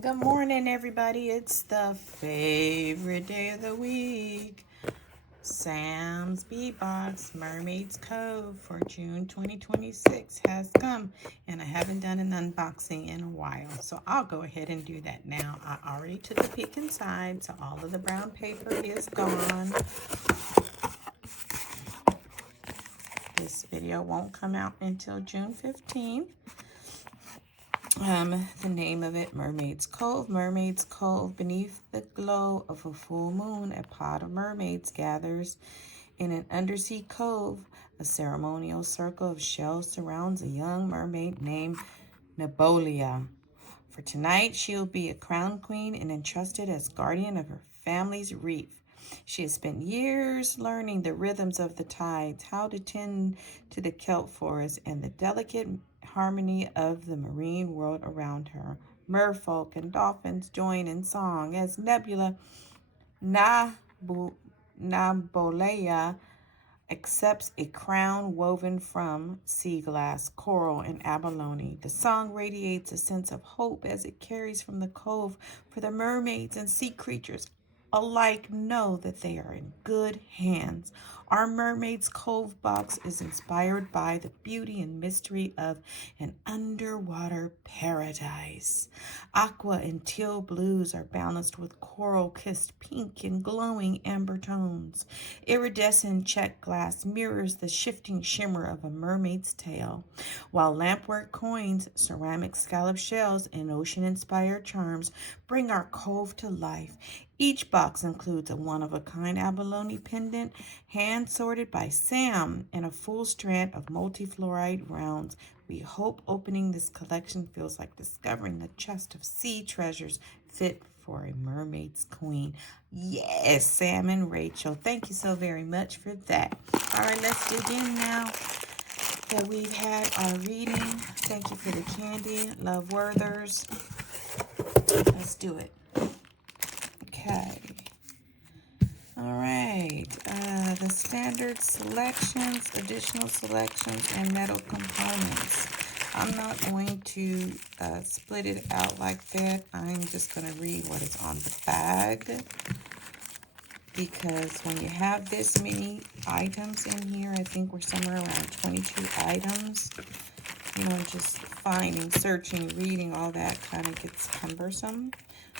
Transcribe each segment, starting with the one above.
Good morning, everybody. It's the favorite day of the week. Sam's Bead Box Mermaid's Cove for June 2026 has come, and I haven't done an unboxing in a while, so I'll go ahead and do that now. I already took a peek inside, so all of the brown paper is gone. This video won't come out until June 15th. The name of it, Mermaid's Cove. Mermaid's Cove, beneath the glow of a full moon, a pod of mermaids gathers in an undersea cove. A ceremonial circle of shells surrounds a young mermaid named Nabolia. For tonight, she'll be a crown queen and entrusted as guardian of her family's reef. She has spent years learning the rhythms of the tides, how to tend to the kelp forest, and the delicate harmony of the marine world around her. Merfolk and dolphins join in song as Nabolea accepts a crown woven from sea glass, coral, and abalone. The song radiates a sense of hope as it carries from the cove, for the mermaids and sea creatures alike know that they are in good hands. Our Mermaid's Cove box is inspired by the beauty and mystery of an underwater paradise. Aqua and teal blues are balanced with coral-kissed pink and glowing amber tones. Iridescent Czech glass mirrors the shifting shimmer of a mermaid's tail, while lampwork coins, ceramic scallop shells, and ocean-inspired charms bring our cove to life. Each box includes a one-of-a-kind abalone pendant, hand-sorted by Sam, and a full strand of multifluorite rounds. We hope opening this collection feels like discovering a chest of sea treasures fit for a mermaid's queen. Yes, Sam and Rachel. Thank you so very much for that. All right, let's dig in now that we've had our reading. Thank you for the candy. Love Werther's. Let's do it. Okay. All right. The standard selections, additional selections, and metal components. I'm not going to split it out like that. I'm just going to read what is on the bag, because when you have this many items in here, I think we're somewhere around 22 items. You know, just finding, searching, reading, all that kind of gets cumbersome.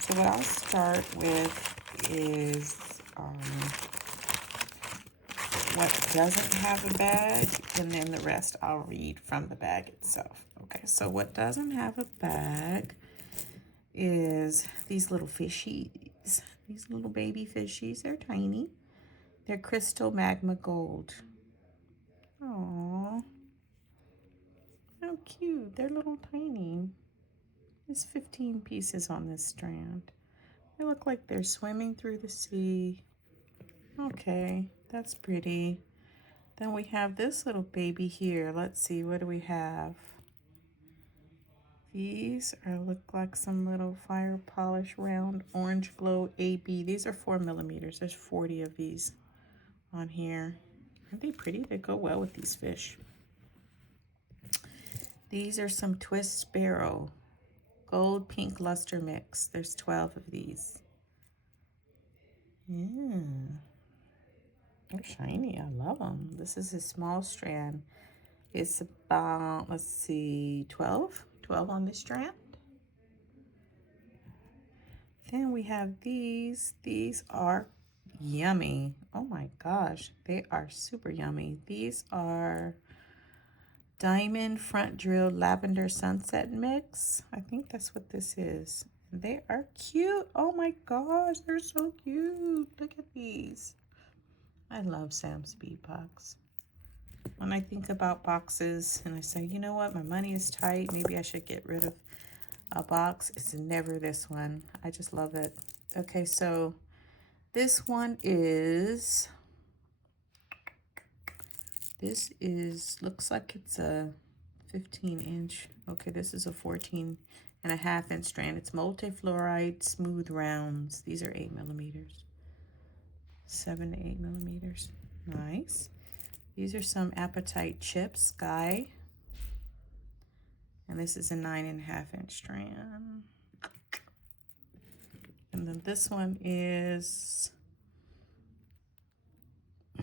So what I'll start with is what doesn't have a bag, and then the rest I'll read from the bag itself. Okay, so what doesn't have a bag is these little fishies. These little baby fishies, they're tiny. They're crystal magma gold. Aww, how cute. They're little tiny. There's 15 pieces on this strand. They look like they're swimming through the sea. Okay, that's pretty. Then we have this little baby here. Let's see, what do we have? These look like some little fire polish round orange glow AB. These are 4 millimeters. There's 40 of these on here. Aren't they pretty? They go well with these fish. These are some twist sparrow gold pink luster mix. There's 12 of these. Yeah, they're shiny. I love them. This is a small strand. It's about, let's see, 12 on this strand. Then we have these. These are yummy. Oh my gosh, they are super yummy. These are diamond front drill lavender sunset mix. I think that's what this is. They are cute. Oh my gosh, they're so cute. Look at these. I love Sam's Bead Box. When I think about boxes and I say, you know what, my money is tight, maybe I should get rid of a box, it's never this one. I just love it. Okay, so this one is, looks like it's a 15-inch. Okay, this is a 14.5-inch strand. It's multi-fluoride smooth rounds. These are 8 millimeters. 7 to 8 millimeters. Nice. These are some Appetite Chips Sky. And this is a 9.5-inch strand. And then this one is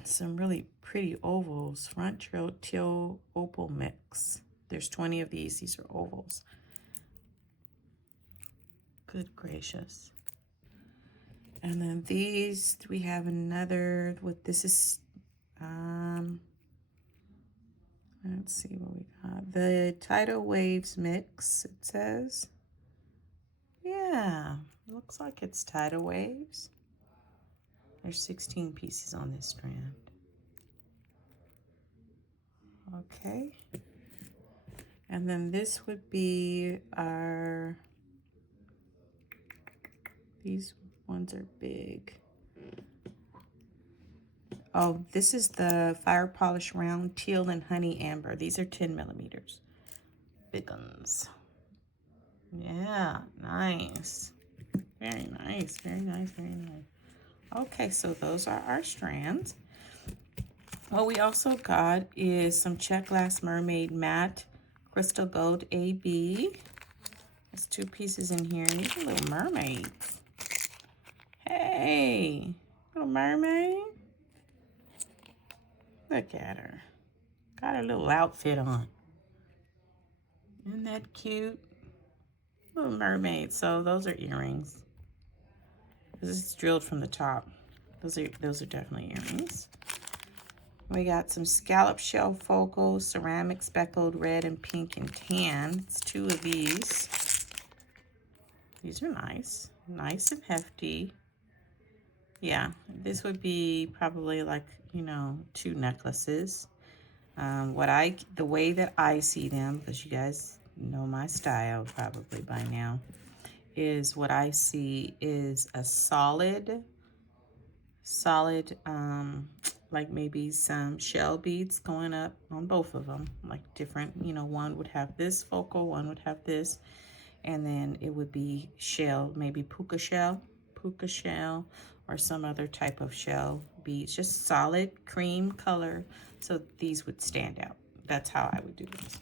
some really pretty ovals. Front trail teal opal mix. There's 20 of these. These are ovals. Good gracious. And then these, we have another, what this is, let's see what we got. The Tidal Waves mix, it says. Yeah, looks like it's Tidal Waves. There's 16 pieces on this strand. Okay. And then this would be our, these ones are big. Oh, this is the Fire Polish Round Teal and Honey Amber. These are 10 millimeters. Big ones. Yeah, nice. Very nice, very nice, very nice. Okay, so those are our strands. What we also got is some Czech Glass Mermaid Matte Crystal Gold AB. There's 2 pieces in here, and these are little mermaids. Hey, little mermaid. Look at her. Got her little outfit on. Isn't that cute? Little mermaid. So those are earrings. This is drilled from the top. Those are definitely earrings. We got some scallop shell focal, ceramic speckled red and pink and tan. It's 2 of these. These are nice. Nice and hefty. Yeah, this would be probably like, you know, 2 necklaces. The way that I see them, because you guys know my style probably by now, is what I see is a solid, like maybe some shell beads going up on both of them, like different, you know, one would have this focal, one would have this, and then it would be shell, maybe puka shell, or some other type of shell beads, just solid cream color, so these would stand out. That's how I would do this.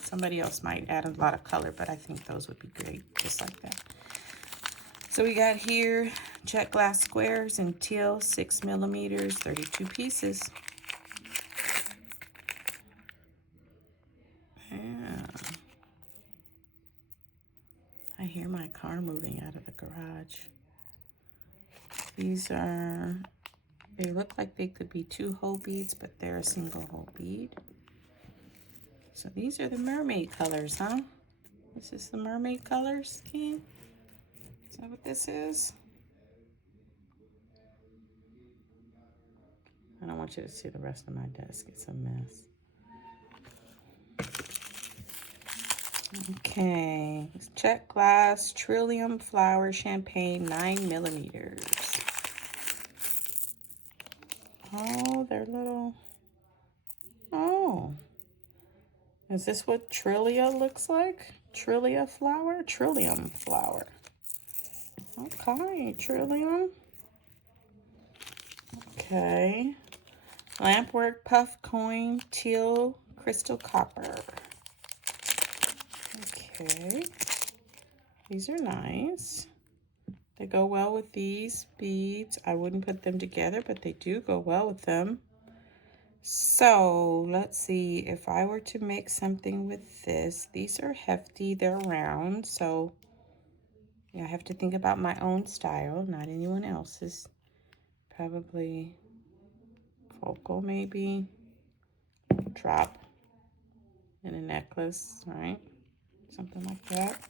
Somebody else might add a lot of color, but I think those would be great, just like that. So we got here Czech glass squares in teal, 6 millimeters, 32 pieces. Yeah. I hear my car moving out of the garage. These are, they look like they could be 2 whole beads, but they're a single whole bead. So these are the mermaid colors, huh? This is the mermaid colors, Ken? Is that what this is? I don't want you to see the rest of my desk. It's a mess. Okay. Czech glass Trillium Flower Champagne 9 millimeters. Oh, they're little. Oh. Is this what Trillia looks like? Trillia flower? Trillium flower. Okay, Trillium. Okay. Lampwork Puff Coin Teal Crystal Copper. Okay. These are nice. They go well with these beads. I wouldn't put them together, but they do go well with them. So let's see, if I were to make something with this, these are hefty, they're round, so yeah, I have to think about my own style, not anyone else's. Probably focal, maybe, drop in a necklace, right? Something like that.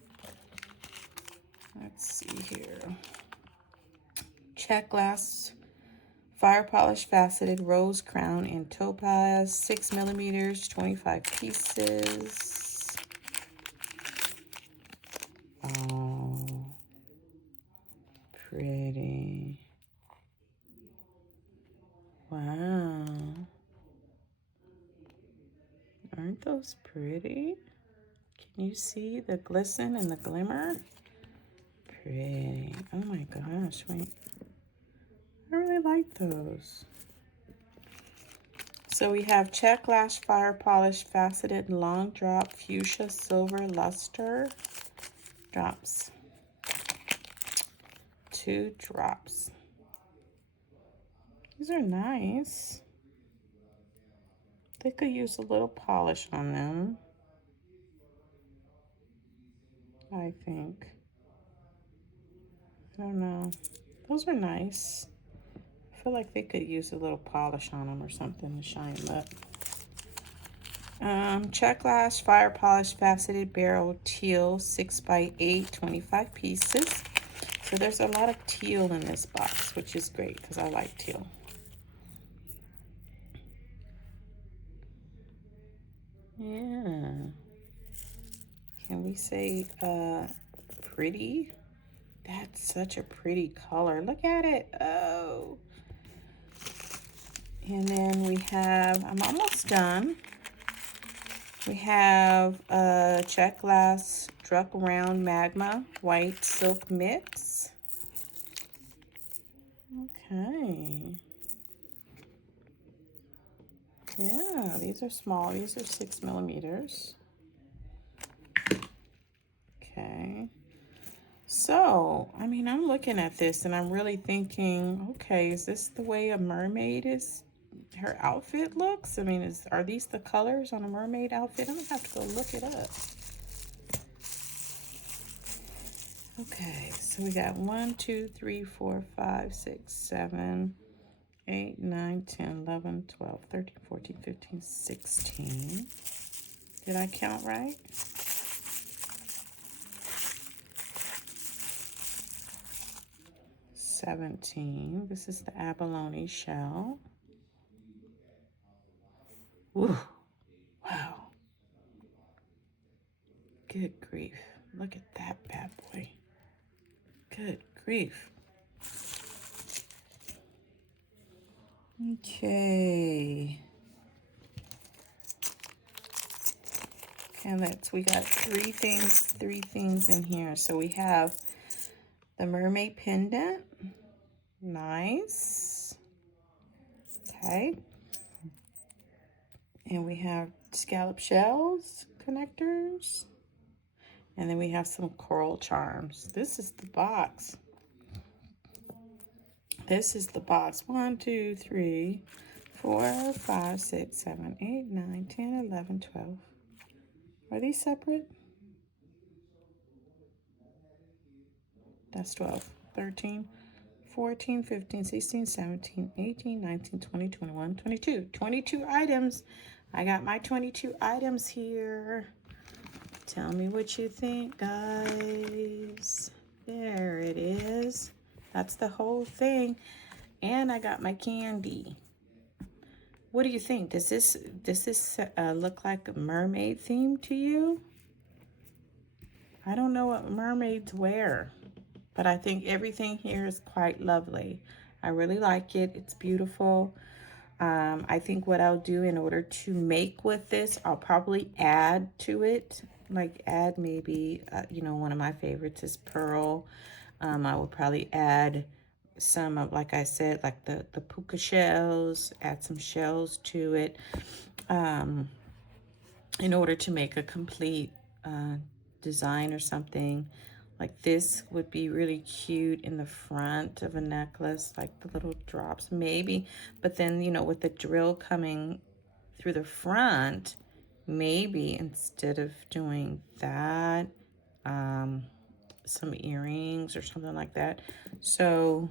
Let's see here. Czech glass Fire Polish Faceted Rose Crown in Topaz, 6 millimeters, 25 pieces. Oh, pretty. Wow. Aren't those pretty? Can you see the glisten and the glimmer? Pretty. Oh my gosh, wait. I really like those. So we have Czech glass Fire Polish Faceted Long Drop Fuchsia Silver Luster drops. 2 drops. These are nice. They could use a little polish on them, I think. I don't know. Those are nice. I feel like they could use a little polish on them or something to shine them up. Czech glass fire polish faceted barrel teal 6x8, 25 pieces. So there's a lot of teal in this box, which is great because I like teal. Yeah. Can we say pretty? That's such a pretty color. Look at it. Oh. And then we have, I'm almost done. We have Czech glass Druck round magma white silk mix. Okay. Yeah, these are small. These are 6 millimeters. Okay. So, I mean, I'm looking at this and I'm really thinking, okay, is this the way a mermaid is, her outfit looks? I mean, are these the colors on a mermaid outfit? I'm gonna have to go look it up. Okay, so we got 1, 2, 3, 4, 5, 6, 7, 8, 9, 10, 11, 12, 13, 14, 15, 16. Did I count right? 17. This is the abalone shell. Ooh, wow. Good grief. Look at that bad boy. Good grief. Okay. And we got three things in here. So we have the mermaid pendant. Nice. Okay. And we have scallop shells connectors. And then we have some coral charms. This is the box. This is the box. 1, 2, 3, 4, 5, 6, 7, 8, 9, 10, 11, 12. Are these separate? That's 12, 13, 14, 15, 16, 17, 18, 19, 20, 21, 22. 22 items. I got my 22 items here. Tell me what you think, guys. There it is. That's the whole thing. And I got my candy. What do you think? Does this look like a mermaid theme to you? I don't know what mermaids wear, but I think everything here is quite lovely. I really like it. It's beautiful. I think what I'll do in order to make with this, I'll probably add to it. Like add maybe, you know, one of my favorites is pearl. I will probably add some of, like I said, like the puka shells, add some shells to it in order to make a complete design or something. Like this would be really cute in the front of a necklace, like the little drops maybe. But then, you know, with the drill coming through the front, maybe instead of doing that, some earrings or something like that. So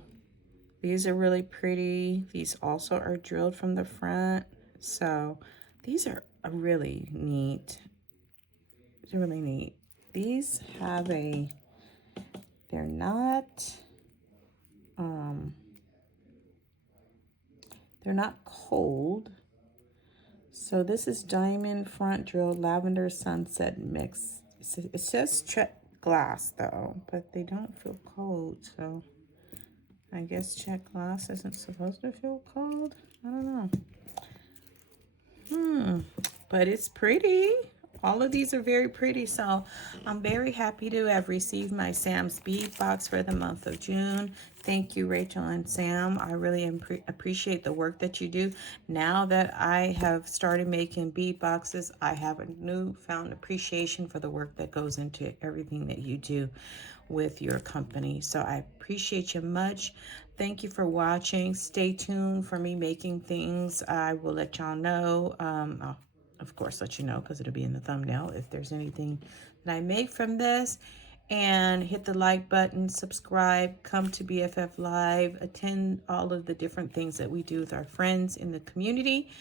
these are really pretty. These also are drilled from the front. So these are really neat. They're really neat. These have they're not cold. So this is diamond front drill lavender sunset mix. It says Czech glass though, but they don't feel cold. So I guess Czech glass isn't supposed to feel cold. I don't know. But it's pretty. All of these are very pretty, so I'm very happy to have received my Sam's bead box for the month of June. Thank you, Rachel and Sam. I really appreciate the work that you do. Now that I have started making bead boxes, I have a newfound appreciation for the work that goes into everything that you do with your company. So I appreciate you much. Thank you for watching. Stay tuned for me making things. I will let y'all know. I'll, of course, let you know because it'll be in the thumbnail if there's anything that I make from this. And hit the like button, subscribe, come to BFF Live, attend all of the different things that we do with our friends in the community.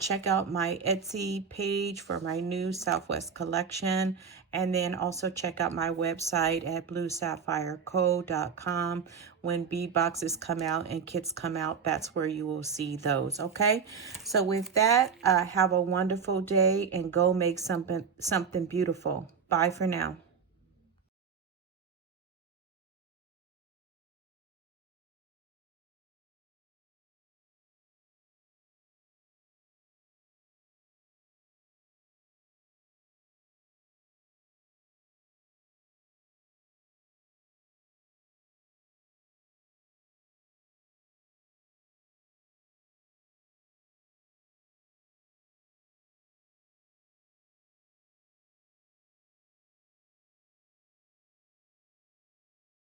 Check out my Etsy page for my new Southwest collection. And then also check out my website at BluSaffhireCo.com. When bead boxes come out and kits come out, that's where you will see those, okay? So with that, have a wonderful day and go make something beautiful. Bye for now.